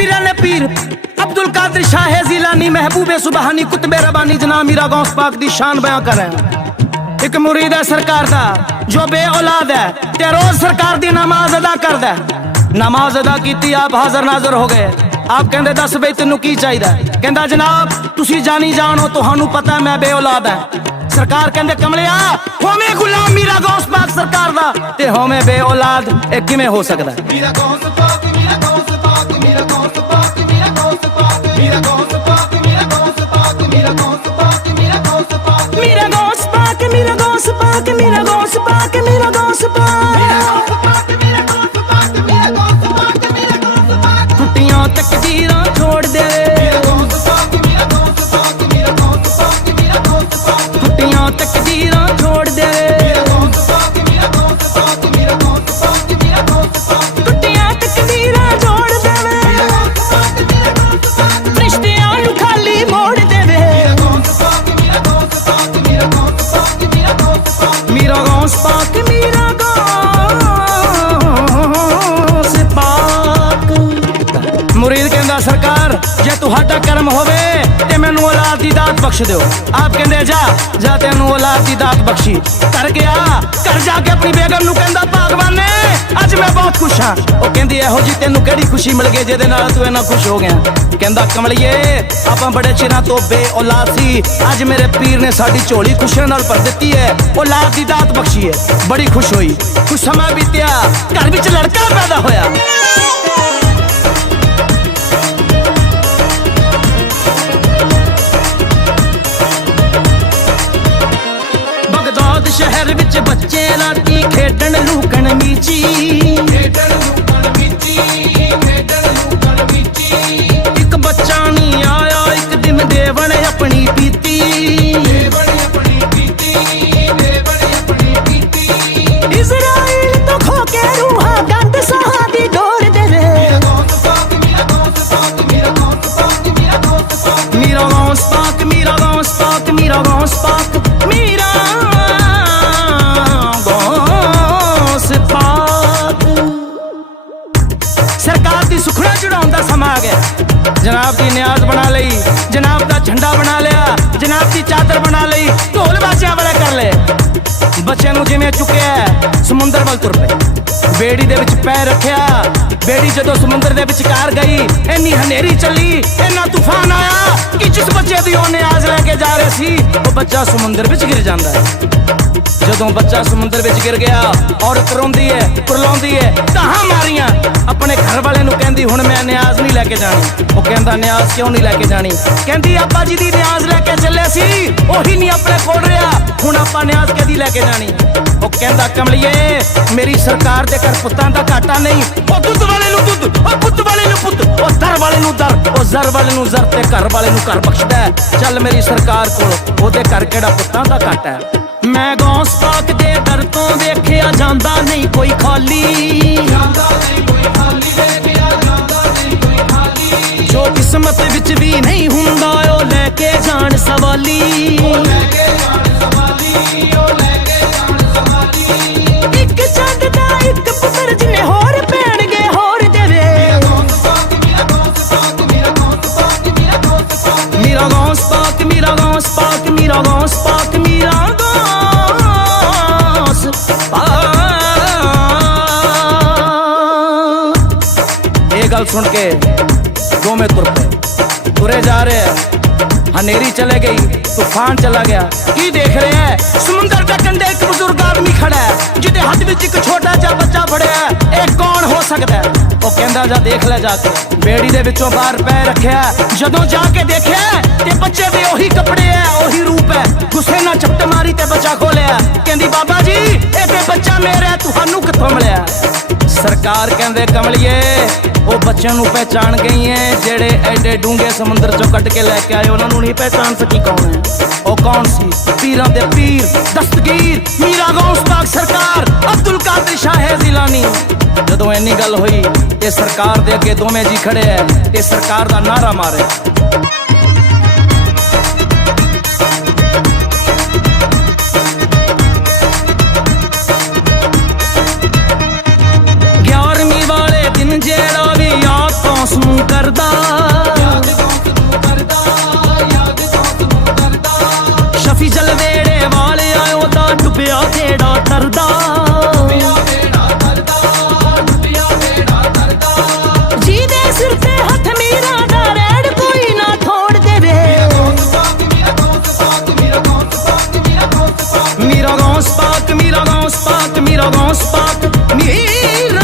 पीरन पीर अब्दुल कादिर शाह जिलानी महबूब सुबहानी कुतबे रबानी जना मीरा गौस पाक दी शान बयां कर रहे हैं एक मुरीद है सरकार दा जो बे औलाद है ते रोज सरकार दी नमाज अदा करदा है नमाज अदा ਕੀਤੀ ਆਪ ਹਾਜ਼ਰ ਨਾਜ਼ਰ ਹੋ ਗਏ ਆਪ ਕਹਿੰਦੇ ਦੱਸ ਬਈ ਤੈਨੂੰ ਕੀ ਚਾਹੀਦਾ ਹੈ? ਕਹਿੰਦਾ ਜਨਾਬ ਤੁਸੀਂ ਜਾਣੀ ਜਾਣੋ ਤੁਹਾਨੂੰ ਪਤਾ ਮੈਂ ਬੇ ਔਲਾਦ ਹਾਂ ਸਰਕਾਰ ਕਹਿੰਦੇ ਕਮਲਿਆ ਹੋਵੇਂ ਗੁਲਾਮ ਮੀਰਾ ਗੌਸ ਪਾਕ ਸਰਕਾਰ ਦਾ ਤੇ ਹੋਵੇਂ ਬੇ ਔਲਾਦ ਇਹ ਕਿਵੇਂ ਹੋ ਸਕਦਾ ਹੈ? Mira cómo se toca, mira ਮੁਰੀਦ ਕਹਿੰਦਾ, ਸਰਕਾਰ, ਜੇ ਤੁਹਾਡਾ ਕਰਮ ਹੋਵੇ, ਤੇ ਮੈਨੂੰ ਔਲਾਦ ਦੀ ਦਾਤ ਬਖਸ਼ ਦਿਓ। ਆਪ ਕਹਿੰਦੇ, ਜਾ ਜਾ ਤੈਨੂੰ ਔਲਾਦ ਦੀ ਦਾਤ ਬਖਸ਼ੀ। ਕਰ ਗਿਆ, ਘਰ ਜਾ ਕੇ ਆਪਣੀ ਬੇਗਮ ਨੂੰ ਕਹਿੰਦਾ, ਭਾਗਵਾਨੇ, ਅੱਜ ਮੈਂ ਬਹੁਤ ਖੁਸ਼ ਹਾਂ। ਉਹ ਕਹਿੰਦੀ, ਇਹੋ ਜੀ ਤੈਨੂੰ ਕਿਹੜੀ ਖੁਸ਼ੀ ਮਿਲ ਗਈ ਜਿਹਦੇ ਨਾਲ ਤੂੰ ਇੰਨਾ ਖੁਸ਼ ਹੋ ਗਿਆ? ਕਹਿੰਦਾ, ਕਮਲਿਏ, ਆਪਾਂ ਬੜੇ ਚਿਰਾਂ ਤੋਂ ਬੇ ਔਲਾਦ ਸੀ। ਅੱਜ ਮੇਰੇ ਪੀਰ ਨੇ ਸਾਡੀ ਝੋਲੀ ਖੁਸ਼ੀਆਂ ਨਾਲ ਭਰ ਦਿੱਤੀ ਹੈ। ਔਲਾਦ ਦੀ ਦਾਤ ਬਖਸ਼ੀ ਹੈ। ਬੜੀ ਖੁਸ਼ ਹੋਈ। ਕੁਝ ਸਮਾਂ ਬੀਤਿਆ, ਘਰ ਵਿੱਚ ਲੜਕਾ ਪੈਦਾ ਹੋਇਆ। ਬੱਚੇ ਰਾਤੀ ਖੇਡਣ ਲੂਕਣ ਮੀਚੀ। ਇੱਕ ਬੱਚਾ ਨਹੀਂ ਆਇਆ ਇੱਕ ਦਿਨ ਦੇਵਣ ਆਪਣੀ ਪੀਤੀ। ਇਜ਼ਰਾਈਲ ਤੋਂ ਖੋ ਕੇ ਰੂਹਾਂ ਗੰਦ ਸਾਹਾਂ ਦੀ ਡੋਰ ਦੇਵੇ ਮੀਰਾ ਗੌਸ ਪਾਕ ਮੀਰਾ ਗੌਸ ਪਾਕ ਮੀਰਾ ਗੌਸ ਮੀਰਾ ਜਨਾਬ ਦੀ ਨਿਆਜ਼ ਬਣਾ ਲਈ, ਜਨਾਬ ਦਾ ਝੰਡਾ ਬਣਾ ਲਿਆ, ਜਨਾਬ ਦੀ ਚਾਦਰ ਬਣਾ ਲਈ, ਢੋਲ ਬਾਜਿਆਂ ਵਾਲੇ ਕਰ ਲਏ। ਬੱਚਿਆਂ ਨੂੰ ਜਿਵੇਂ ਚੁੱਕਿਆ ਸਮੁੰਦਰ ਵੱਲ ਤੁਰ ਪਏ। ਬੇੜੀ ਦੇ ਵਿੱਚ ਪੈਰ ਰੱਖਿਆ, ਬੇੜੀ ਜਦੋਂ ਸਮੁੰਦਰ ਦੇ ਵਿਚਕਾਰ ਗਈ, ਇੰਨੀ ਹਨੇਰੀ ਚੱਲੀ, ਇੰਨਾ ਤੂਫਾਨ ਆਇਆ ਕਿ ਜਿਸ ਬੱਚੇ ਦੀ ਉਹ ਨਿਆਜ਼ ਲੈ ਕੇ ਜਾ ਰਿਹਾ ਸੀ, ਉਹ ਬੱਚਾ ਸਮੁੰਦਰ ਵਿੱਚ ਗਿਰ ਜਾਂਦਾ ਹੈ। ਜਦੋਂ ਬੱਚਾ ਸਮੁੰਦਰ ਵਿੱਚ ਗਿਰ ਗਿਆ ਔਰਤ ਰੋਂਦੀ ਹੈ ਕੁਰਲਾਉਂਦੀ ਹੈ ਤਾਹਾਂ ਮਾਰੀਆਂ। ਆਪਣੇ ਘਰ ਵਾਲੇ ਨੂੰ ਕਹਿੰਦੀ, ਹੁਣ ਮੈਂ ਨਿਆਜ਼ ਨਹੀਂ ਲੈ ਕੇ ਜਾਣੀ। ਉਹ ਕਹਿੰਦਾ, ਨਿਆਜ਼ ਕਿਉਂ ਨਹੀਂ ਲੈ ਕੇ ਜਾਣੀ? ਕਹਿੰਦੀ, ਆਪਾ ਜੀ ਦੀ ਨਿਆਜ਼ ਲੈ ਕੇ ਚੱਲੇ ਸੀ, ਉਹੀ ਨਹੀਂ ਆਪਣੇ ਕੋਲ ਰਿਹਾ। ਹੁਣ ਆਪਾਂ ਨਿਆਜ਼ ਕਦੀ ਲੈ ਕੇ ਜਾਣੀ? ਉਹ ਕਹਿੰਦਾ, ਕਮਲਿਏ, ਮੇਰੀ ਸਰਕਾਰ ਦੇ ਘਰ ਪੁੱਤਾਂ ਦਾ ਘਾਟਾ ਨਹੀਂ। ਉਹ ਦੁੱਧ ਵਾਲੇ ਨੂੰ ਦੁੱਧ, ਉਹ ਪੁੱਤ ਵਾਲੇ ਨੂੰ ਪੁੱਤ ਉਹ ਦਰ ਵਾਲੇ ਨੂੰ ਦਰ ਉਹ ਜ਼ਰ ਵਾਲੇ ਨੂੰ ਜ਼ਰ ਤੇ ਘਰ ਵਾਲੇ ਨੂੰ ਘਰ ਬਖਸ਼ਦਾ ਚੱਲ ਮੇਰੀ ਸਰਕਾਰ ਕੋਲ, ਉਹਦੇ ਘਰ ਕਿਹੜਾ ਪੁੱਤਾਂ ਦਾ ਘਾਟਾ ਹੈ? ਮੈਂ ਗੌਸ ਪਾਕ ਦੇ ਦਰ ਤੋਂ ਵੇਖਿਆ ਜਾਂਦਾ ਨਹੀਂ ਕੋਈ ਖਾਲੀ। ਜੋ ਕਿਸਮਤ ਵਿੱਚ ਵੀ ਨਹੀਂ ਹੁੰਦਾ ਉਹ ਲੈ ਕੇ ਜਾਣ ਸਵਾਲੀ। ਇੱਕ ਛੱਡ ਦਾ ਇੱਕ ਪੁੱਤਰ ਜਿਨੇ ਹੋਰ ਪੈਣਗੇ ਹੋਰ ਦੇਵੇ। ਮੀਰਾ ਗੌਸ ਪਾਕ ਮੀਰਾ ਗੌਸ ਪਾਕ ਮੀਰਾ ਗੌਸ ਪਾਕ ਮੀਰਾ ਗੱਲ ਸੁਣ ਕੇ ਦੋਵੇਂ ਤੁਰ ਪਏ ਤੁਰੇ ਜਾ ਰਹੇ ਹੈ ਹਨੇਰੀ ਚਲੇ ਗਈ ਤੂਫਾਨ ਚਲਾ ਗਿਆ ਕੀ ਦੇਖ ਰਿਹਾ ਹੈ ਸਮੁੰਦਰ ਦੇ ਕੰਢੇ ਇੱਕ ਬਜ਼ੁਰਗ ਆਦਮੀ ਖੜਾ ਹੈ ਜਿਹਦੇ ਹੱਥ ਵਿੱਚ ਇੱਕ ਛੋਟਾ ਜਿਹਾ ਬੱਚਾ ਫੜਿਆ ਹੈ ਇਹ ਕੌਣ ਹੋ ਸਕਦਾ ਹੈ ਉਹ ਕਹਿੰਦਾ ਜਾ ਦੇਖ ਲੈ ਜਾ ਕੇ ਬੇੜੀ ਦੇ ਵਿੱਚੋਂ ਬਾਹਰ ਪੈ ਰੱਖਿਆ ਜਦੋਂ ਜਾ ਕੇ ਦੇਖਿਆ ਤੇ ਬੱਚੇ ਦੇ ਉਹੀ ਕੱਪੜੇ ਹੈ ਉਹੀ ਰੂਪ ਹੈ ਗੁੱਸੇ ਨਾਲ ਝਪਟ ਮਾਰੀ ਤੇ ਬੱਚਾ ਖੋਲਿਆ ਕਹਿੰਦੀ ਬਾਬਾ ਜੀ ਇਹ ਤੇ ਬੱਚਾ ਮੇਰਾ ਤੁਹਾਨੂੰ ਕਿੱਥੋਂ ਮਿਲਿਆ ਸਰਕਾਰ ਕਹਿੰਦੇ ਕਮਲਿਏ ਉਹ ਬੱਚਿਆਂ ਨੂੰ ਪਹਿਚਾਣ ਗਈ ਹੈ ਜਿਹੜੇ ਐਡੇ ਡੂੰਘੇ ਸਮੁੰਦਰ ਚੋਂ ਕੱਢ ਕੇ ਲੈ ਕੇ ਆਏ, ਉਹਨਾਂ ਨੂੰ ਨਹੀਂ ਪਹਿਚਾਣ ਸਕੀ ਕੌਣ ਹੈ ਉਹ ਕੌਣ ਸੀ? ਪੀਰਾਂ ਦੇ ਪੀਰ, ਦਸਤਗੀਰ, ਮੀਰਾ ਗੌਸ ਪਾਕ ਸਰਕਾਰ, ਅਬਦੁਲ ਕਾਦਰ ਸ਼ਾਹ ਜ਼ਿਲਾਨੀ ਜਦੋਂ ਇੰਨੀ ਗੱਲ ਹੋਈ, ਇਹ ਸਰਕਾਰ ਦੇ ਅੱਗੇ ਦੋਵੇਂ ਜੀ ਖੜੇ ਐ, ਇਹ ਸਰਕਾਰ ਦਾ ਨਾਰਾ ਮਾਰੇ। Nos pap, mira.